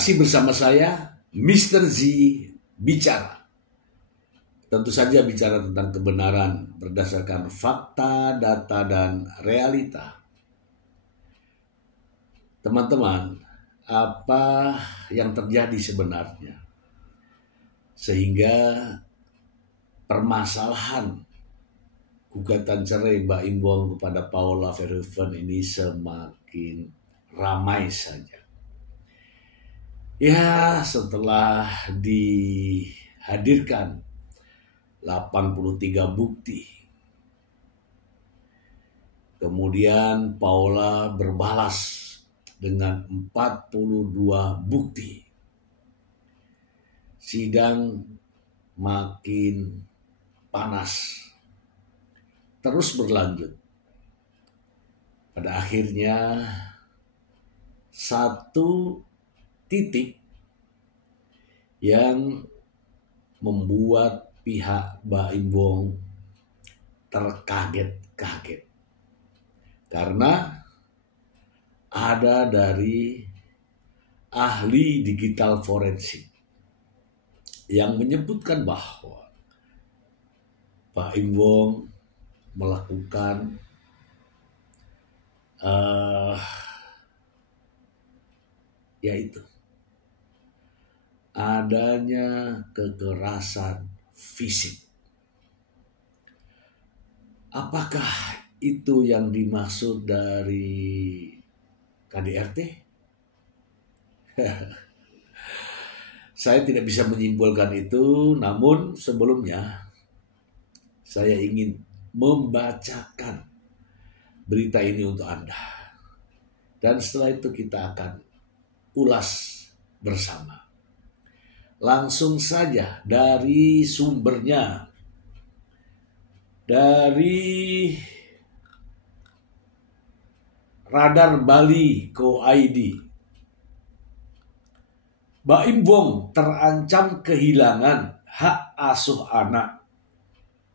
Masih bersama saya, Mr. Z bicara. Tentu saja bicara tentang kebenaran berdasarkan fakta, data, dan realita. Teman-teman, apa yang terjadi sebenarnya? Sehingga permasalahan gugatan cerai Mbak Im Wong kepada Paula Verhoeven ini semakin ramai saja. Ya, setelah dihadirkan 83 bukti, kemudian Paula berbalas dengan 42 bukti. Sidang makin panas, terus berlanjut. Pada akhirnya satu titik yang membuat pihak Mbak Im Wong terkaget-kaget. Karena ada dari ahli digital forensik yang menyebutkan bahwa Mbak Im Wong melakukan yaitu adanya kekerasan fisik. Apakah itu yang dimaksud dari KDRT? Saya tidak bisa menyimpulkan itu, namun sebelumnya saya ingin membacakan berita ini untuk Anda. Dan setelah itu kita akan ulas bersama. Langsung saja dari sumbernya, dari Radar Bali Co.id. Mbak Im Wong terancam kehilangan hak asuh anak.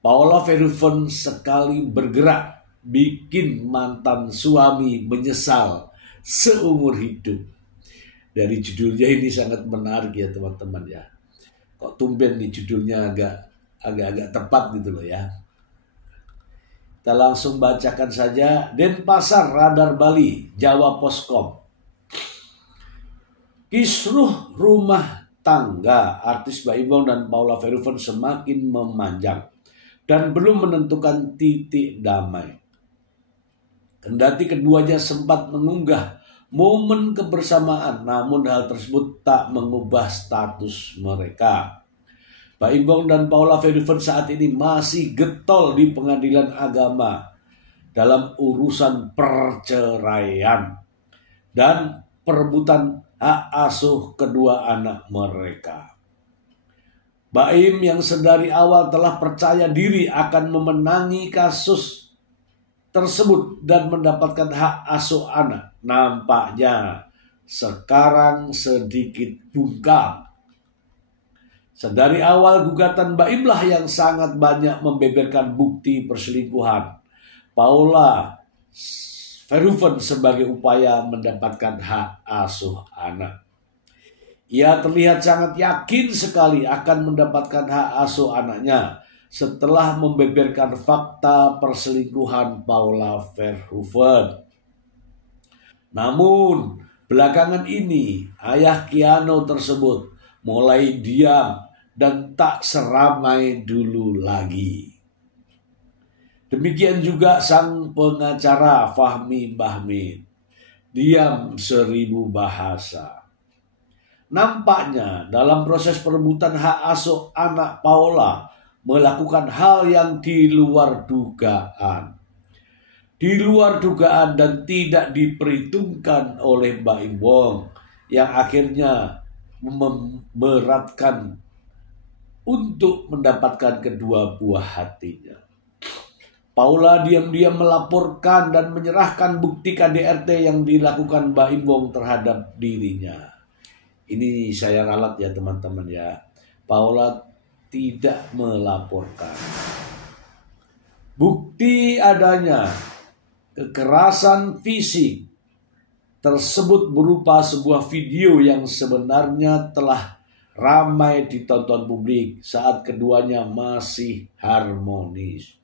Paula Verhoeven sekali bergerak bikin mantan suami menyesal seumur hidup. Dari judulnya ini sangat menarik ya teman-teman ya. Kok tumben nih judulnya agak tepat gitu loh ya. Kita langsung bacakan saja. Denpasar Radar Bali, Jawa Poskom. Kisruh rumah tangga artis Mbak Im Wong dan Paula Verhoeven semakin memanjang dan belum menentukan titik damai. Kendati keduanya sempat mengunggah momen kebersamaan, namun hal tersebut tak mengubah status mereka. Mbak Im Wong dan Paula Verhoeven saat ini masih getol di pengadilan agama dalam urusan perceraian dan perebutan hak asuh kedua anak mereka. Mbak Im yang sedari awal telah percaya diri akan memenangi kasus tersebut dan mendapatkan hak asuh anak, nampaknya sekarang sedikit bungkam. Sedari awal gugatan Mbak Im lah yang sangat banyak membeberkan bukti perselingkuhan Paula Verhoeven sebagai upaya mendapatkan hak asuh anak. Ia terlihat sangat yakin sekali akan mendapatkan hak asuh anaknya setelah membeberkan fakta perselingkuhan Paula Verhoeven. Namun, belakangan ini ayah Keanu tersebut mulai diam dan tak seramai dulu lagi. Demikian juga sang pengacara Fahmi Bahmid. Diam 1000 bahasa. Nampaknya dalam proses perebutan hak asuh anak Paula melakukan hal yang di luar dugaan. Di luar dugaan dan tidak diperhitungkan oleh Mbak Im Wong yang akhirnya memberatkan untuk mendapatkan kedua buah hatinya. Paula diam-diam melaporkan dan menyerahkan bukti KDRT yang dilakukan Mbak Im Wong terhadap dirinya. Ini saya ralat ya teman-teman ya. Paula tidak melaporkan. Bukti adanya kekerasan fisik tersebut berupa sebuah video yang sebenarnya telah ramai ditonton publik saat keduanya masih harmonis.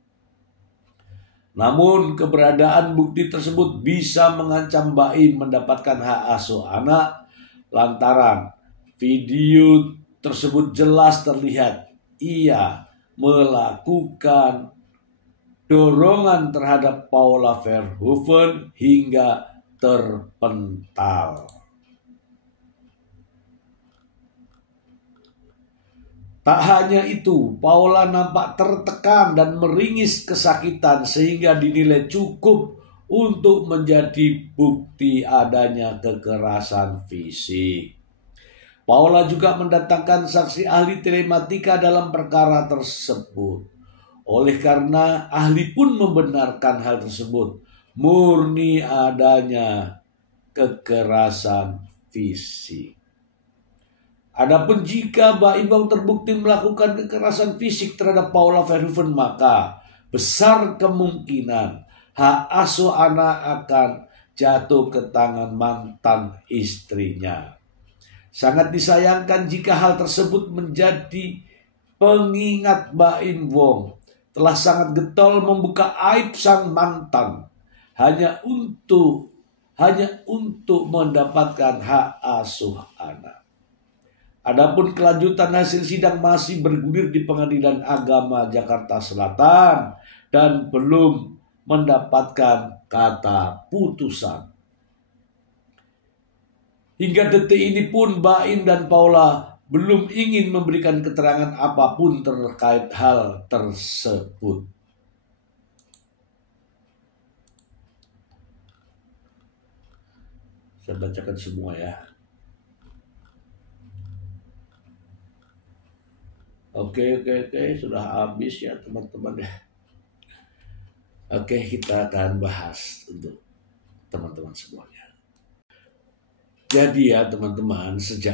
Namun keberadaan bukti tersebut bisa mengancam Baim mendapatkan hak asuh anak lantaran video tersebut jelas terlihat ia melakukan dorongan terhadap Paula Verhoeven hingga terpental. Tak hanya itu, Paula nampak tertekan dan meringis kesakitan sehingga dinilai cukup untuk menjadi bukti adanya kekerasan fisik. Paula juga mendatangkan saksi ahli telematika dalam perkara tersebut. Oleh karena ahli pun membenarkan hal tersebut, murni adanya kekerasan fisik. Adapun jika Baim terbukti melakukan kekerasan fisik terhadap Paula Verhoeven, maka besar kemungkinan hak asuh anak akan jatuh ke tangan mantan istrinya. Sangat disayangkan jika hal tersebut menjadi pengingat Baim Wong telah sangat getol membuka aib sang mantan hanya untuk mendapatkan hak asuh anak. Adapun kelanjutan hasil sidang masih bergulir di Pengadilan Agama Jakarta Selatan dan belum mendapatkan kata putusan. Hingga detik ini pun Baim dan Paula belum ingin memberikan keterangan apapun terkait hal tersebut. Saya bacakan semua ya. Oke, sudah habis ya teman-teman ya. Oke, kita akan bahas untuk teman-teman semuanya. Jadi ya teman-teman, sejak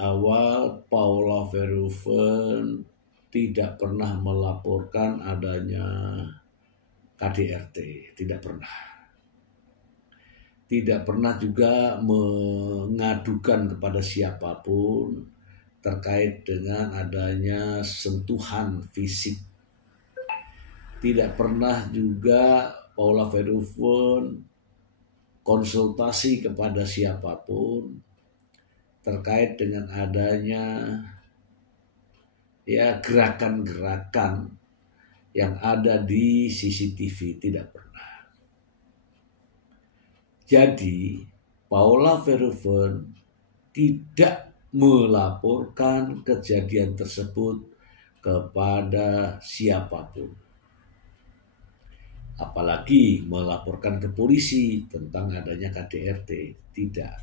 awal Paula Verhoeven tidak pernah melaporkan adanya KDRT, tidak pernah. Tidak pernah juga mengadukan kepada siapapun terkait dengan adanya sentuhan fisik. Tidak pernah juga Paula Verhoeven konsultasi kepada siapapun terkait dengan adanya gerakan-gerakan yang ada di CCTV, tidak pernah. Jadi Paula Verhoeven tidak melaporkan kejadian tersebut kepada siapapun, apalagi melaporkan ke polisi tentang adanya KDRT. Tidak.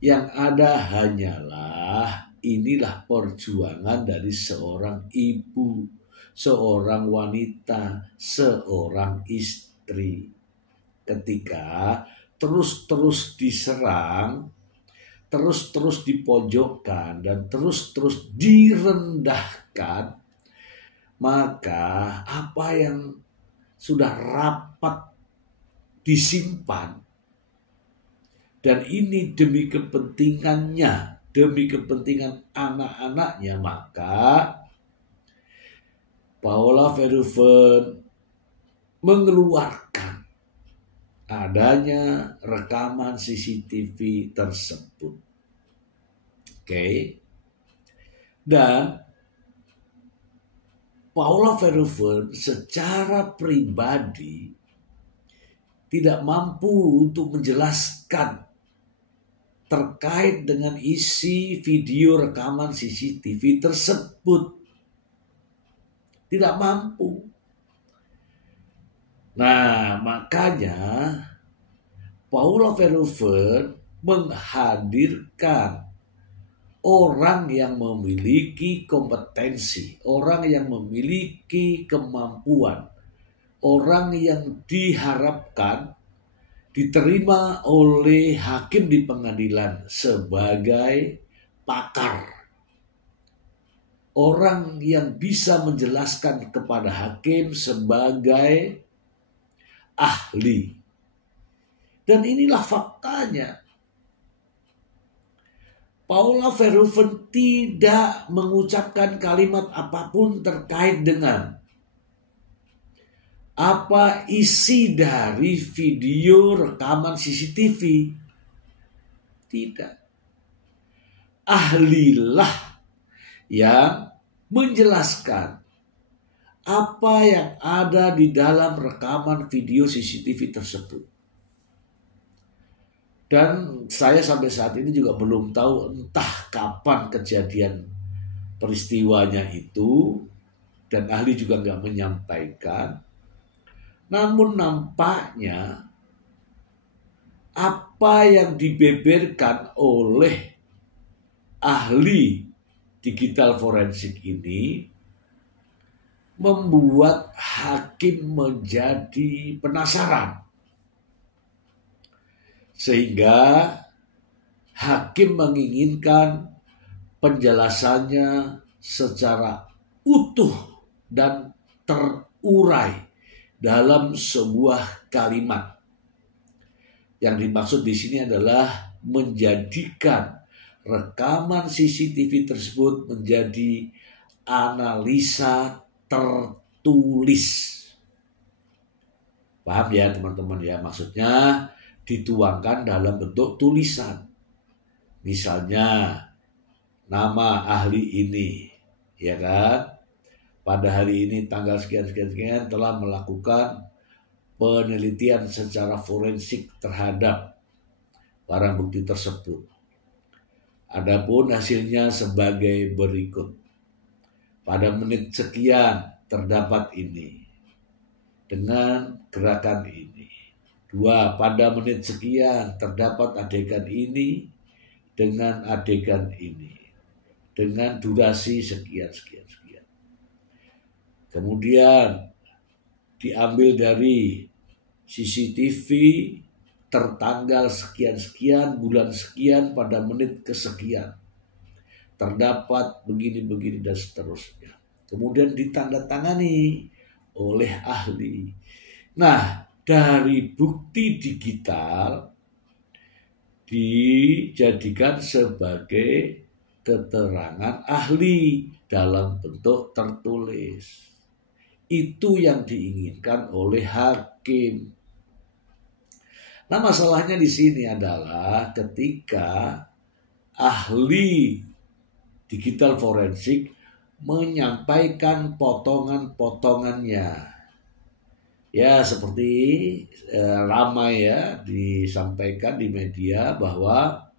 Yang ada hanyalah inilah perjuangan dari seorang ibu, seorang wanita, seorang istri ketika terus-terus diserang, terus-terus dipojokkan, dan terus-terus direndahkan, maka apa yang sudah rapat disimpan, dan ini demi kepentingannya, demi kepentingan anak-anaknya, maka Paula Verhoeven mengeluarkan adanya rekaman CCTV tersebut. Oke. Dan Paula Verhoeven secara pribadi tidak mampu untuk menjelaskan terkait dengan isi video rekaman CCTV tersebut. Tidak mampu. Nah, makanya Paula Verhoeven menghadirkan orang yang memiliki kompetensi, orang yang memiliki kemampuan, orang yang diharapkan diterima oleh hakim di pengadilan sebagai pakar. Orang yang bisa menjelaskan kepada hakim sebagai ahli. Dan inilah faktanya. Paula Verhoeven tidak mengucapkan kalimat apapun terkait dengan apa isi dari video rekaman CCTV. Tidak. Ahlilah yang menjelaskan apa yang ada di dalam rekaman video CCTV tersebut. Dan saya sampai saat ini juga belum tahu entah kapan kejadian peristiwanya itu, dan ahli juga nggak menyampaikan. Namun nampaknya apa yang dibeberkan oleh ahli digital forensik ini membuat hakim menjadi penasaran. Sehingga hakim menginginkan penjelasannya secara utuh dan terurai dalam sebuah kalimat. Yang dimaksud di sini adalah menjadikan rekaman CCTV tersebut menjadi analisa tertulis. Paham ya teman-teman ya? Maksudnya dituangkan dalam bentuk tulisan. Misalnya nama ahli ini, ya kan? Pada hari ini tanggal sekian telah melakukan penelitian secara forensik terhadap barang bukti tersebut. Adapun hasilnya sebagai berikut. Pada menit sekian terdapat ini dengan gerakan ini. 2. Pada menit sekian terdapat adegan ini dengan adegan ini dengan durasi sekian. Kemudian diambil dari CCTV tertanggal sekian bulan sekian pada menit kesekian. Terdapat begini dan seterusnya. Kemudian ditandatangani oleh ahli. Nah, dari bukti digital dijadikan sebagai keterangan ahli dalam bentuk tertulis. Itu yang diinginkan oleh hakim. Nah, masalahnya di sini adalah ketika ahli digital forensik menyampaikan potongan-potongannya. Ya, seperti ramai ya disampaikan di media bahwa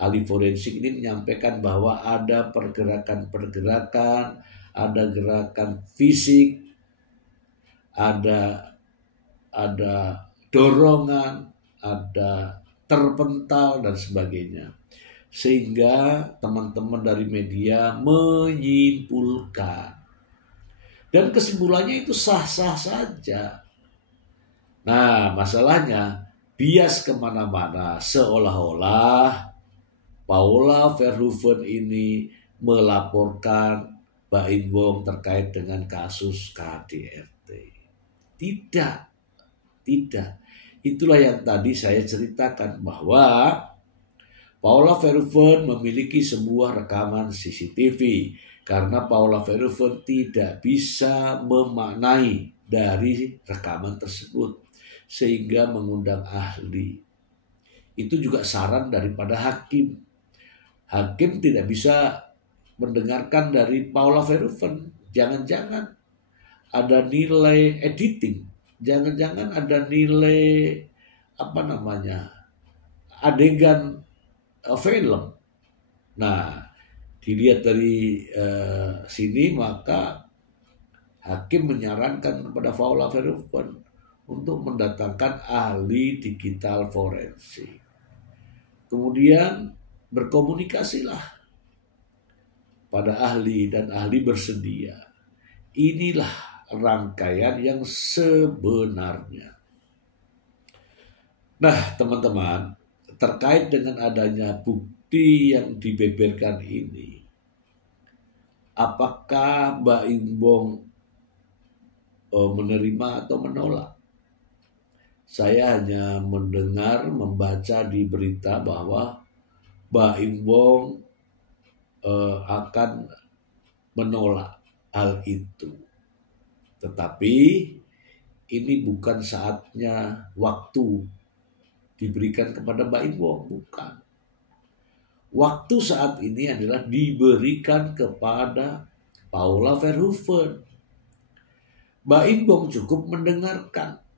ahli forensik ini menyampaikan bahwa ada pergerakan-pergerakan, ada gerakan fisik, ada dorongan, ada terpental dan sebagainya. Sehingga teman-teman dari media menyimpulkan. Dan kesimpulannya itu sah-sah saja. Nah, masalahnya bias kemana-mana seolah-olah Paula Verhoeven ini melaporkan Baim Wong terkait dengan kasus KDRT. Tidak. Itulah yang tadi saya ceritakan bahwa Paula Verhoeven memiliki sebuah rekaman CCTV. Karena Paula Verhoeven tidak bisa memaknai dari rekaman tersebut. Sehingga mengundang ahli. Itu juga saran daripada hakim. Hakim tidak bisa mendengarkan dari Paula Verhoeven. Jangan-jangan ada nilai editing. Jangan-jangan ada nilai adegan film. Nah, dilihat dari sini maka hakim menyarankan kepada Paula Verhoeven untuk mendatangkan ahli digital forensik. Kemudian berkomunikasilah pada ahli dan ahli bersedia. Inilah rangkaian yang sebenarnya. Nah, teman-teman, terkait dengan adanya bukti yang dibeberkan ini, apakah Baim Wong menerima atau menolak? Saya hanya membaca di berita bahwa Baim Wong akan menolak hal itu. Tetapi ini bukan saatnya waktu diberikan kepada Baim Wong, bukan. Waktu saat ini adalah diberikan kepada Paula Verhoeven. Baim Wong cukup mendengarkan.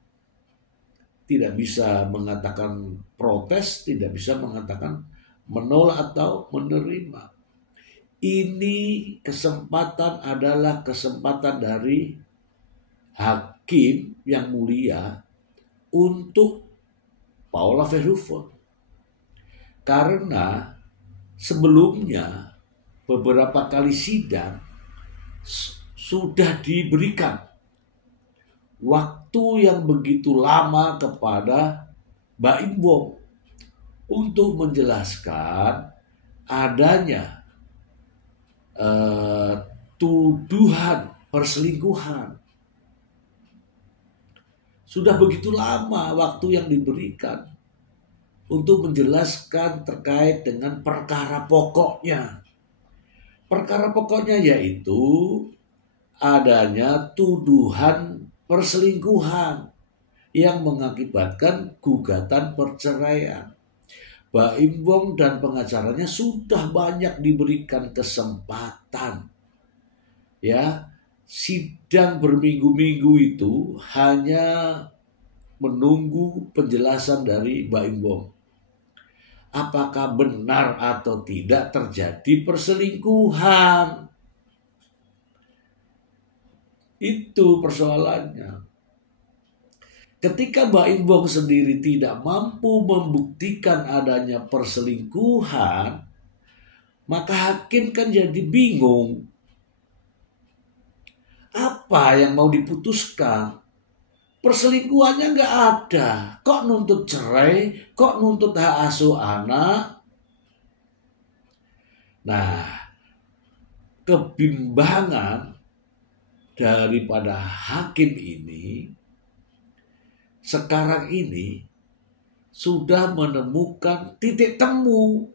Tidak bisa mengatakan protes, tidak bisa mengatakan menolak atau menerima. Ini kesempatan adalah kesempatan dari hakim yang mulia untuk Paula Verhoeven. Karena sebelumnya beberapa kali sidang sudah diberikan waktu yang begitu lama kepada Baim Wong untuk menjelaskan adanya tuduhan perselingkuhan. Sudah begitu lama waktu yang diberikan untuk menjelaskan terkait dengan perkara pokoknya. Perkara pokoknya yaitu adanya tuduhan perselingkuhan yang mengakibatkan gugatan perceraian. Baim Wong dan pengacaranya sudah banyak diberikan kesempatan. Ya, sidang berminggu-minggu itu hanya menunggu penjelasan dari Baim Wong. Apakah benar atau tidak terjadi perselingkuhan? Itu persoalannya. Ketika Baim Wong sendiri tidak mampu membuktikan adanya perselingkuhan, maka hakim kan jadi bingung. Apa yang mau diputuskan? Perselingkuhannya nggak ada. Kok nuntut cerai? Kok nuntut hak asuh anak? Nah, kebimbangan daripada hakim ini sekarang ini sudah menemukan titik temu.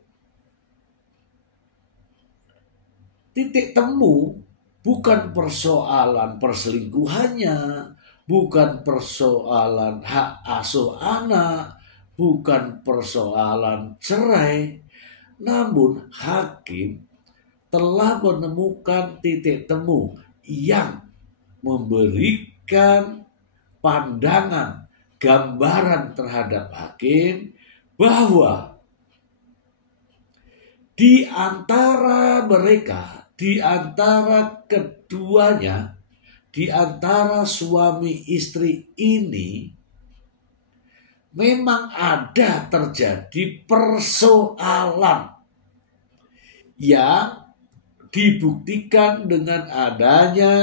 Titik temu bukan persoalan perselingkuhannya, bukan persoalan hak asuh anak, bukan persoalan cerai, namun hakim telah menemukan titik temu yang memberikan pandangan, gambaran terhadap hakim bahwa di antara mereka, di antara keduanya, di antara suami istri ini memang ada terjadi persoalan yang dibuktikan dengan adanya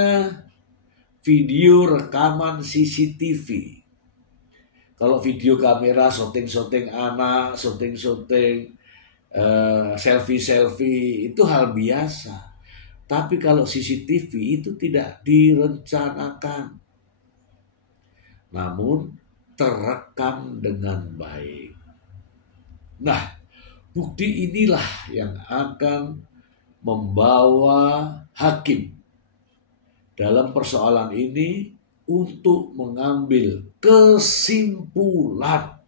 video rekaman CCTV. Kalau video kamera syuting-syuting anak, syuting-syuting selfie-selfie itu hal biasa. Tapi kalau CCTV itu tidak direncanakan. Namun terekam dengan baik. Nah, bukti inilah yang akan membawa hakim dalam persoalan ini untuk mengambil kesimpulan.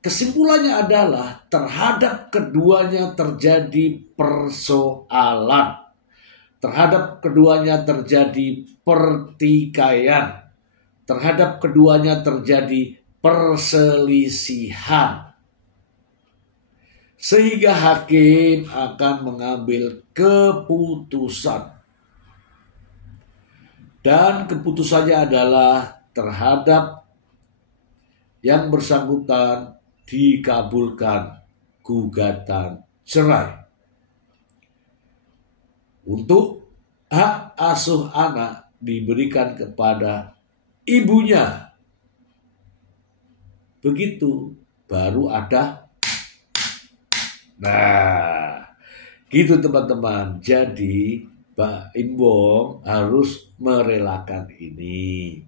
Kesimpulannya adalah terhadap keduanya terjadi persoalan. Terhadap keduanya terjadi pertikaian. Terhadap keduanya terjadi perselisihan. Sehingga hakim akan mengambil keputusan. Dan keputusannya adalah terhadap yang bersangkutan dikabulkan gugatan cerai. Untuk hak asuh anak diberikan kepada ibunya. Begitu baru ada. Nah, gitu teman-teman. Jadi Baim Wong harus merelakan ini.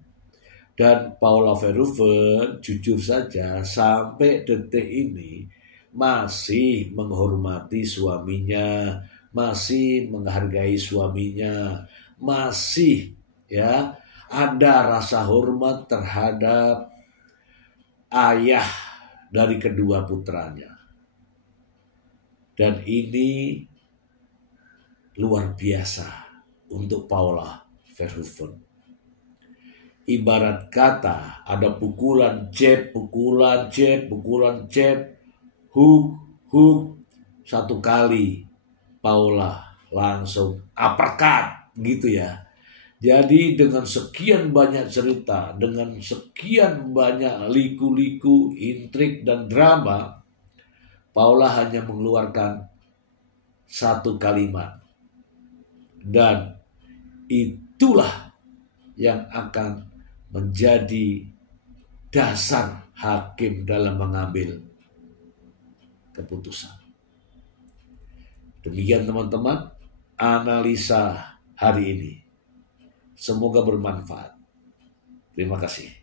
Dan Paula Verhoeven jujur saja sampai detik ini masih menghormati suaminya, masih menghargai suaminya, masih ya ada rasa hormat terhadap ayah dari kedua putranya. Dan ini luar biasa untuk Paula Verhoeven. Ibarat kata ada pukulan jab, hook, satu kali Paula langsung uppercut gitu ya. Jadi dengan sekian banyak cerita, dengan sekian banyak liku-liku, intrik dan drama, Paula hanya mengeluarkan satu kalimat. Dan itulah yang akan menjadi dasar hakim dalam mengambil keputusan. Demikian teman-teman, analisa hari ini. Semoga bermanfaat. Terima kasih.